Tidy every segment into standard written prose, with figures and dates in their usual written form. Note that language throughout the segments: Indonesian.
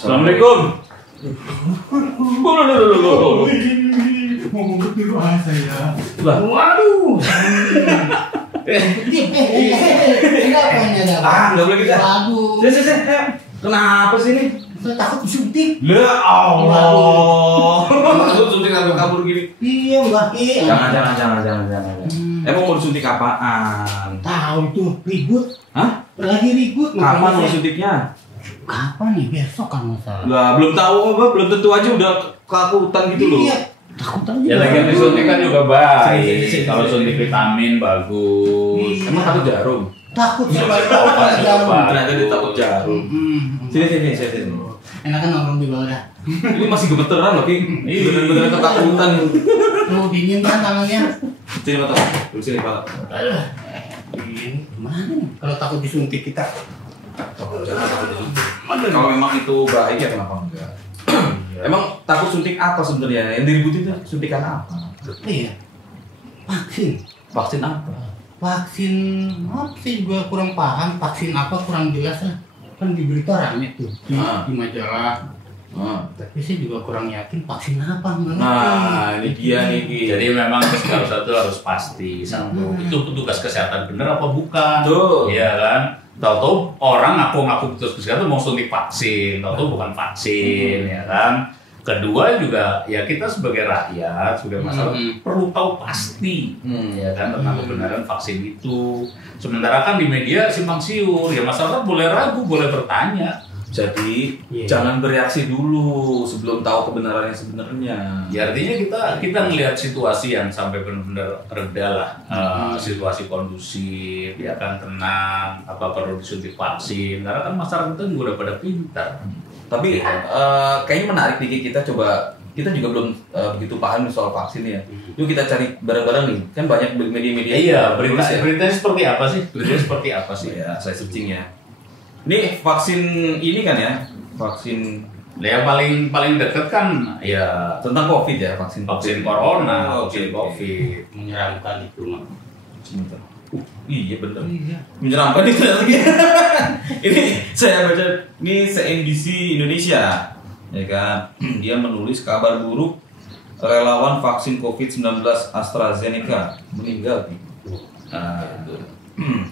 Assalamualaikum. Ngomong betul saya. Waduh. Kenapa ini ada? Nggak boleh kita. Waduh. Kenapa sih ini? Saya takut disuntik. Ya Allah. Lu suntik kabur gini. Iya, Mbak. Jangan. Emang mau disuntik apaan? Tahu itu ribut. Hah? Lagi ribut. Kapan mau makanya suntiknya? Kapan nih? Besok kan masalah. Lah, belum tahu apa, belum tentu aja udah ketakutan gitu loh. Iya. Takut aja. Ya lagi disuntik kan juga baik. Sini. Kalau suntik vitamin bagus. Emang takut jarum? Takut saya takut jarum. Ternyata dia takut jarum. Sini. Enakan nongkrong di bawah dah. Ini masih gemeteran loh, Ki. Bener-bener ketakutan. Tuh dingin kan tangannya. Sini mata. Duduk sini, Pak. Dingin. Gimana nih? Kalau takut disuntik kita. Kalau memang itu baik ya kenapa enggak? Emang takut suntik apa sebenarnya? Yang diributin itu suntikan apa? Iya. Vaksin. Vaksin apa? Vaksin apa sih? Gua kurang paham. Vaksin apa kurang jelas lah. Kan di berita rame tuh di majalah. Tapi saya juga kurang yakin vaksin apa. Nah, ini dia nih, Ki. Jadi memang segala sesuatu harus pasti. Satu, itu petugas kesehatan bener apa bukan? Tuh. Iya kan? Tahu-tahu orang ngaku petugas kesehatan mau suntik vaksin, tahu-tahu bukan vaksin, ya kan? Kedua juga ya kita sebagai rakyat, sebagai masyarakat perlu tahu pasti, ya kan tentang kebenaran vaksin itu. Sementara kan di media simpang siur, ya masyarakat boleh ragu, boleh bertanya. Jadi jangan bereaksi dulu sebelum tahu kebenaran yang sebenarnya. Ya artinya kita ngelihat situasi yang sampai benar-benar reda lah, situasi kondusif, ya kan tenang, apa perlu disuntik vaksin, karena kan masyarakat itu udah pada pintar. Tapi kayaknya menarik nih, kita juga belum begitu paham soal vaksin ya. Yuk kita cari bareng-bareng nih, kan banyak media-media. Iya, beritanya seperti apa sih? Beritanya seperti apa sih? Ya, saya searching ya. Ini vaksin ini kan ya, vaksin yang paling dekat kan ya tentang COVID ya, vaksin corona, vaksin COVID. Menyeramkan itu mah. Sebentar. Iya bener. Iya. Menyeramkan itu lagi. Ini saya baca, ini CNBC Indonesia, ya kan? Dia menulis kabar buruk relawan vaksin COVID-19 AstraZeneca meninggal. Nah,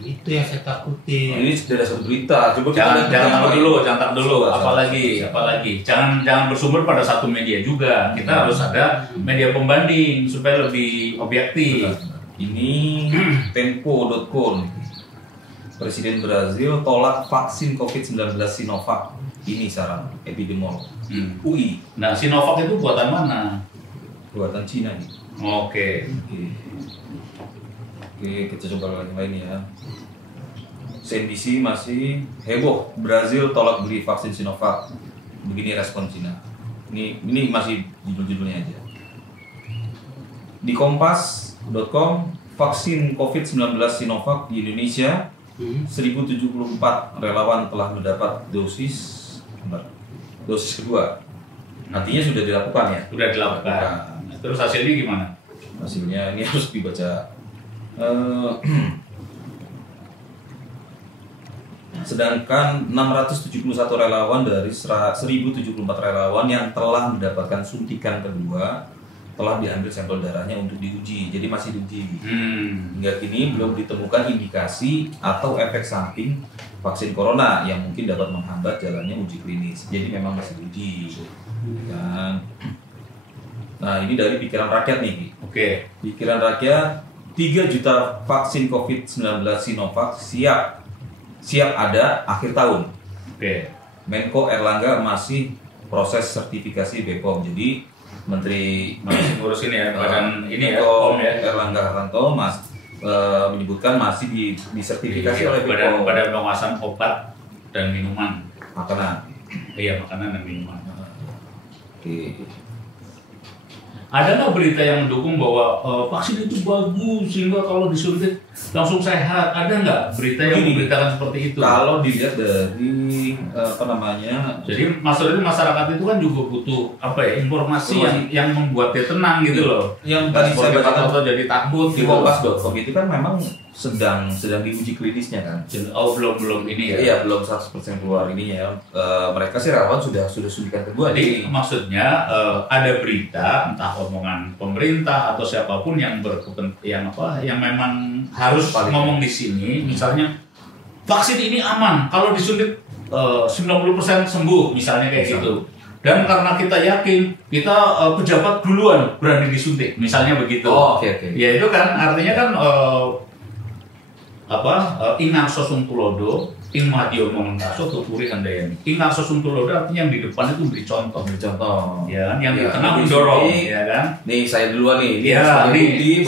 Itu yang saya takutin. ini sudah ada satu berita. Coba kita Jangan tak dulu. Apalagi, jangan bersumber pada satu media juga. Kita harus ada media pembanding supaya lebih objektif. Ini tempo.com. Presiden Brazil tolak vaksin COVID-19 Sinovac. Ini saran epidemiolog UI. Nah, Sinovac itu buatan mana? Buatan Cina nih. Oke. Oke, kita coba yang lain ya. CNBC masih heboh, Brazil tolak beli vaksin Sinovac. Begini respon Cina. Ini masih judul-judulnya aja. Di kompas.com, vaksin COVID-19 Sinovac di Indonesia 1074 relawan telah mendapat dosis kedua. Artinya sudah dilakukan ya? Sudah dilakukan. Nah, terus hasilnya gimana? Hasilnya ini harus dibaca. Sedangkan 671 relawan dari 1074 relawan yang telah mendapatkan suntikan kedua telah diambil sampel darahnya untuk diuji. Jadi masih diuji. Hingga kini belum ditemukan indikasi atau efek samping vaksin corona yang mungkin dapat menghambat jalannya uji klinis. Jadi memang masih diuji. Dan nah, ini dari pikiran rakyat nih. Oke. Pikiran rakyat, 3 juta vaksin COVID-19 Sinovac siap ada akhir tahun. Oke. Menko Erlangga masih proses sertifikasi BPOM. Jadi Menteri masih ngurus ini ya, badan ini ya, Menko POM ya. Erlangga Hartanto menyebutkan masih disertifikasi oleh BPOM. Badan pengawasan obat dan minuman. Makanan. Iya, makanan dan minuman. Oke. Ada nggak berita yang mendukung bahwa vaksin itu bagus sehingga kalau disuntik langsung sehat? Ada nggak berita yang memberitakan seperti itu? Kalau dilihat dari apa namanya, jadi maksudnya masyarakat itu kan juga butuh apa ya, informasi yang membuat dia tenang gitu loh. Yang tadi saya baca atau jadi takut di gitu. kompas.com itu kan memang sedang diuji klinisnya kan. Oh belum ini ya? Iya belum 100% keluar ininya. Mereka sih relawan sudah suntikan kedua. Jadi maksudnya ada berita entah omongan pemerintah atau siapapun yang yang memang harus ngomong di sini, misalnya vaksin ini aman kalau disuntik 90% sembuh misalnya kayak gitu. Dan karena kita yakin kita pejabat duluan berani disuntik misalnya begitu. Oh, oke. Ya itu kan artinya kan inang sosung tulodo ing madio mengaso tuturi handayani. Inang sosung tulodo artinya yang di depan itu beri contoh. Ya kan, yang di tengah mendorong, ya kan. Nih saya duluan nih. Ya,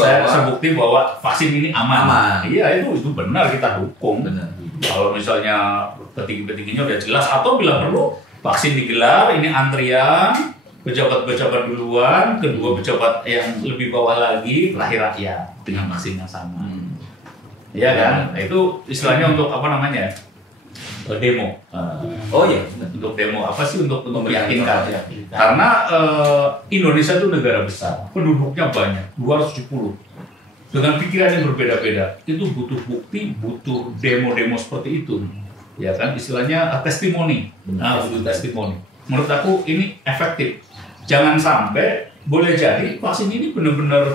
saya bukti bahwa vaksin ini aman. Iya itu benar, kita dukung. Benar. Kalau misalnya petinggi-petingginya udah jelas, atau bila perlu vaksin digelar, ini antrian, pejabat-pejabat duluan, kedua pejabat yang lebih bawah lagi, terakhir rakyat dengan vaksin yang sama. Iya kan? Nah, itu istilahnya untuk apa namanya? Demo. Oh iya, untuk demo apa sih, untuk meyakinkan. Karena Indonesia itu negara besar, penduduknya banyak, 270. Dengan pikiran yang berbeda-beda, itu butuh bukti, butuh demo-demo seperti itu. Ya kan, istilahnya testimoni. Butuh testimoni. Menurut aku ini efektif. Jangan sampai, boleh jadi vaksin ini benar-benar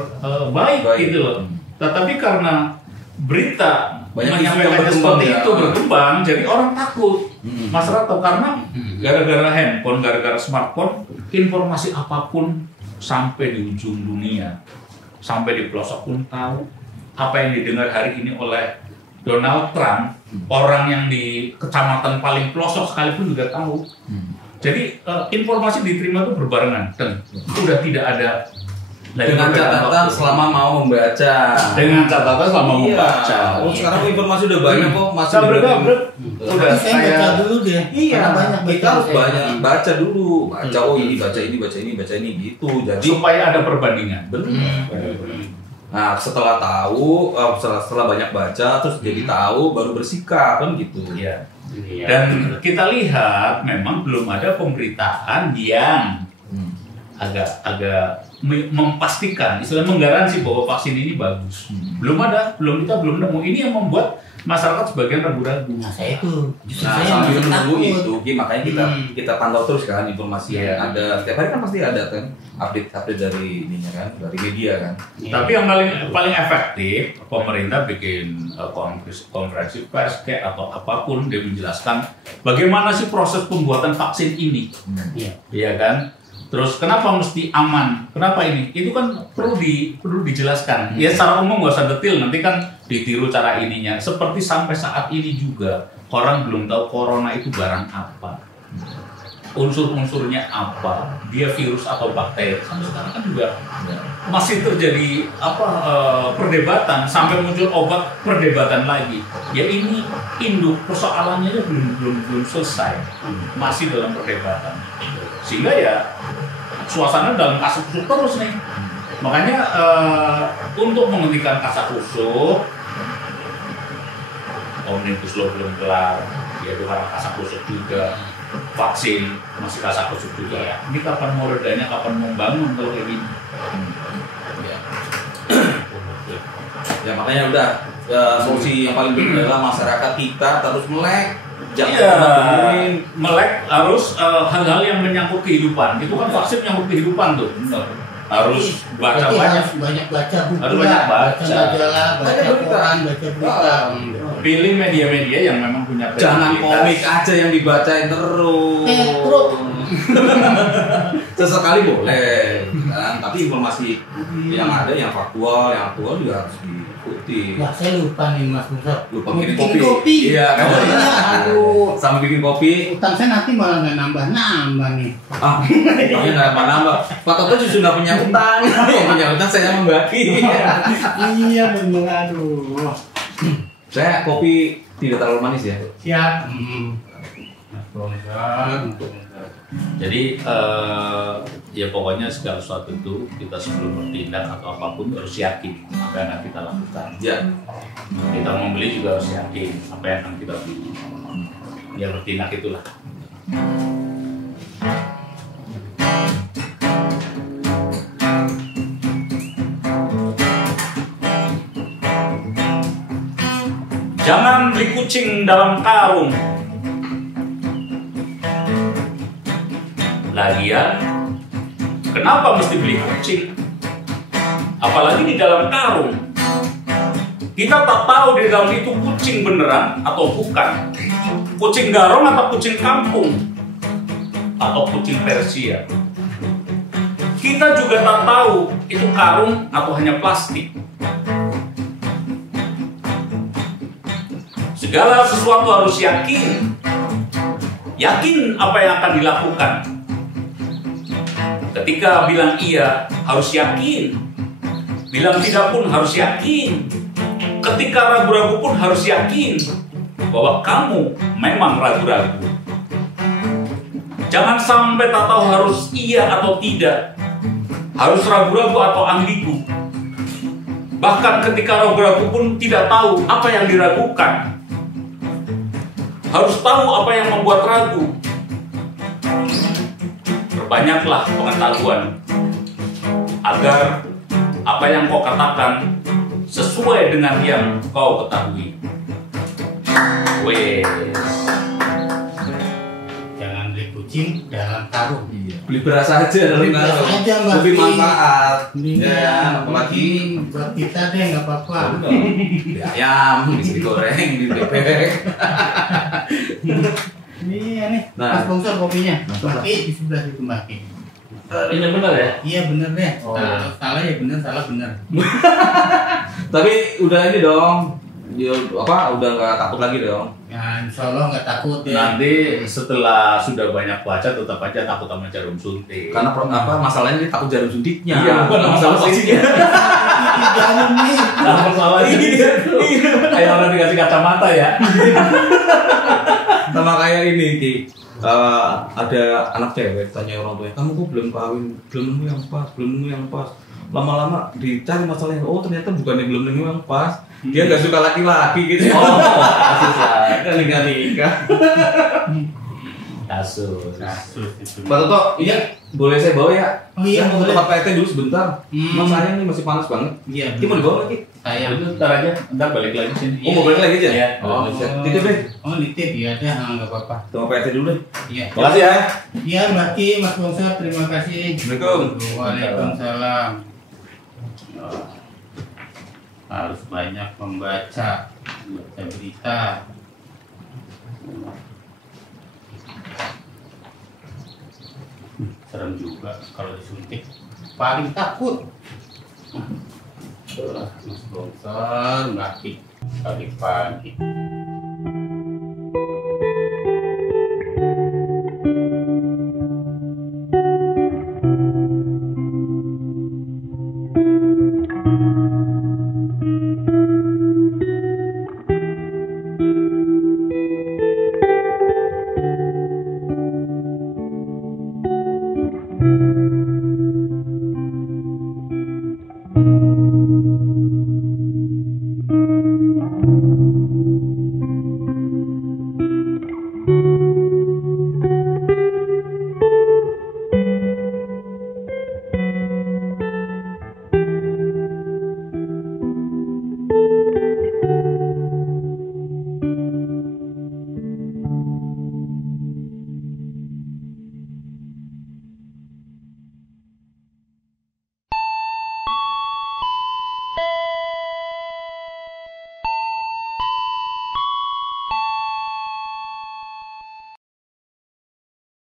baik gitu loh. Tetapi karena berita menyampaikannya seperti itu berkembang, jadi orang takut. Masyarakat tahu karena gara-gara handphone, gara-gara smartphone, informasi apapun sampai di ujung dunia, sampai di pelosok pun tahu. Apa yang didengar hari ini oleh Donald Trump, orang yang di kecamatan paling pelosok sekalipun juga tahu. Jadi informasi diterima itu berbarengan dan sudah tidak ada. Dengan catatan selama mau membaca. Membaca. Oh sekarang informasi udah banyak kok, masih udah saya baca dulu deh. Iya. Kita harus banyak baca dulu. Baca ini, baca ini gitu. Jadi supaya ada perbandingan. Nah setelah tahu, setelah banyak baca, terus jadi tahu, baru bersikap kan gitu. Iya. Dan kita lihat memang belum ada pemberitaan yang agak memastikan, istilahnya menggaransi bahwa vaksin ini bagus. Belum ada, kita belum nemu. Ini yang membuat masyarakat sebagian ragu-ragu. Nah saya itu, sambil menunggu itu, makanya kita pantau terus kan informasi yang ada. Setiap hari kan pasti ada kan update dari ininya kan, dari media kan. Tapi yang paling efektif, pemerintah bikin konferensi pers kayak atau apapun, dia menjelaskan bagaimana sih proses pembuatan vaksin ini. Iya kan? Terus kenapa mesti aman? Kenapa ini? Itu kan perlu dijelaskan. Ya secara umum nggak usah detail, nanti kan ditiru cara ininya. Seperti sampai saat ini juga orang belum tahu corona itu barang apa, unsur-unsurnya apa, dia virus atau bakteri. Sampai sekarang kan juga masih terjadi perdebatan, sampai muncul obat perdebatan lagi. Ya ini induk persoalannya belum selesai, masih dalam perdebatan. Sehingga ya suasana dalam kasus kusuk terus nih. Makanya untuk menghentikan kasus kusuk, Omnibus Law belum kelar, yaitu karena kasus kusuk juga, vaksin masih kasus kusuk juga. Ini kapan mau redanya, kapan mau bangun kalau kayak gini? Ya makanya udah solusi yang paling benar adalah masyarakat kita terus melek. Melek harus hal-hal yang menyangkut kehidupan. Itu kan vaksin menyangkut kehidupan tuh. Harus baca banyak baca buku, baca majalah, baca koran, baca berita. Pilih media-media yang memang punya kredibilitas. Jangan komik aja yang dibacain terus. Sesekali boleh, kan? Tapi informasi yang ada, yang faktual, yang aktual juga harus diikuti. Wah, saya lupa nih Mas Musa. Lupa bikin kopi. Iya, kan? Aduh. Sama bikin kopi. Utang saya nanti malah nggak nambah nih. Utangnya nggak nambah. Pak Toto justru nggak punya utang. Yang punya utang saya membagi. Iya benar, aduh. Saya kopi tidak terlalu manis ya. Siap. Bongkar. Jadi ya pokoknya segala sesuatu itu kita sebelum bertindak atau apapun harus yakin apa yang akan kita lakukan. Ya. Kita membeli juga harus yakin apa yang akan kita beli. Ya bertindak itulah. Jangan beli kucing dalam karung. Lagian, kenapa mesti beli kucing? Apalagi di dalam karung. Kita tak tahu di dalam itu kucing beneran atau bukan. Kucing garong atau kucing kampung. Atau kucing Persia. Kita juga tak tahu itu karung atau hanya plastik. Segala sesuatu harus yakin. Yakin apa yang akan dilakukan. Ketika bilang iya, harus yakin. Bilang tidak pun harus yakin. Ketika ragu-ragu pun harus yakin bahwa kamu memang ragu-ragu. Jangan sampai tak tahu harus iya atau tidak. Harus ragu-ragu atau ambigu. Bahkan ketika ragu-ragu pun tidak tahu apa yang diragukan. Harus tahu apa yang membuat ragu. Perbanyaklah pengetahuan agar apa yang kau katakan sesuai dengan yang kau ketahui. Wes. Jangan beli kucing dalam karung. Iya. Beli beras aja dari Beli beras aja, Mbak. lebih manfaat. Iya, Ya, apalagi buat kita deh nggak apa-apa. beli ayam, bisa digoreng, di bebek. Iya nih, Nah. Mas Bongsor kopinya. Nah, Maki di sebelah situ Maki. Ini benar ya? Iya bener deh. Oh. Kalau salah ya bener, salah bener. Tapi udah ini dong. Ya, apa udah nggak takut lagi dong. Ya, insya Allah nggak takut ya. Nanti setelah sudah banyak baca tetap aja takut sama jarum suntik. Karena masalahnya dia takut jarum suntiknya. Iya, bukan masalah vaksinnya. Jangan nih. Nah, masalahnya kayak orang dikasih kacamata ya. Sama kayak ini Ki. Ada anak cewek tanya orang tuanya, kamu kok belum kawin, belum nemu yang pas, belum nemu yang pas. Lama-lama dicari masalahnya, oh ternyata bukan yang belum nemu yang pas, dia nggak suka laki-laki gitu. Oh, kasus lah. Kan nikah. Kasus. itu. Pak Toto, iya boleh saya bawa ya? Oh iya, Saya mau ke boleh. tempat PT dulu sebentar. Mas saya ini masih panas banget. Iya. Ki mau dibawa lagi? Saya. Itu ntar aja, ntar balik lagi sini. Oh, mau balik lagi aja? Iya. Oh, bisa. Titip deh. Oh nitip ya deh, nggak apa-apa. Sama PT dulu deh. Iya. Makasih ya. Iya Mbak Ki, Mas Bongsor, terima kasih. Assalamualaikum. Waalaikumsalam. Oh, harus banyak membaca berita. Serem juga kalau disuntik. Paling takut. Mas Bongsor, Mbak Ki, pagi-pagi.